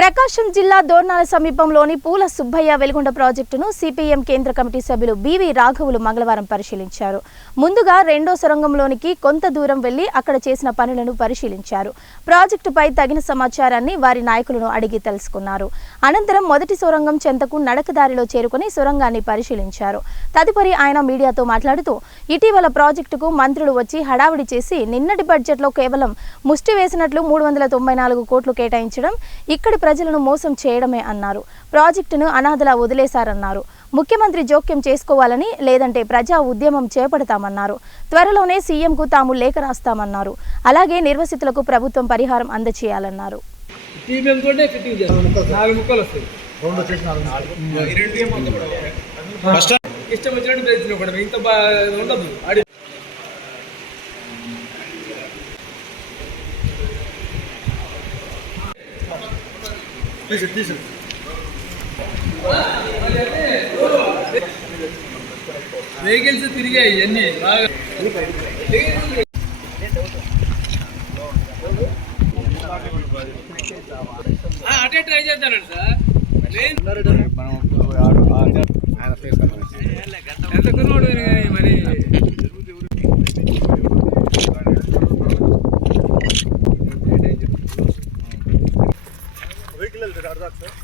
ప్రకాశం జిల్లా దోర్నాల సమీపంలోని పూల సుబ్బయ్య వెలుగొండ ప్రాజెక్టును సిపిఎం కేంద్ర కమిటీ సభ్యులు బివి రాఘవులు మంగళవారం పరిశీలించారు. ముందుగా రెండో సొరంగంలోనికి కొంత దూరం వెళ్లి అక్కడ చేసిన పనులను పరిశీలించారు. ప్రాజెక్టుపై తగిన సమాచారాన్ని వారి నాయకులను అడిగి తెలుసుకున్నారు. అనంతరం మొదటి సొరంగం చెంతకు నడకదారిలో చేరుకుని సొరంగాన్ని పరిశీలించారు. తదుపరి ఆయన మీడియాతో మాట్లాడుతూ, ఇటీవల ప్రాజెక్టుకు మంత్రులు వచ్చి హడావిడి చేసి నిన్నటి బడ్జెట్లో కేవలం ముష్టి వేసినట్లు 394 కోట్లు కేటాయించడం ఇక్కడి ప్రజలను మోసం చేయడమే అన్నారు. ప్రాజెక్టును అనాథలా వదిలేశారన్నారు. ముఖ్యమంత్రి జోక్యం చేసుకోవాలని, లేదంటే ప్రజా ఉద్యమం చేపడతామన్నారు. త్వరలోనే సీఎంకు తాము లేఖ రాస్తామన్నారు. అలాగే నిర్వసితులకు ప్రభుత్వం పరిహారం అందజేయాలన్నారు. వెహికల్స్ తిరిగాయి ఇవన్నీ బాగా అటే ట్రై చేస్తారండి సార్. ఎంత కుర్రోడు మరి వెహికల్ సార్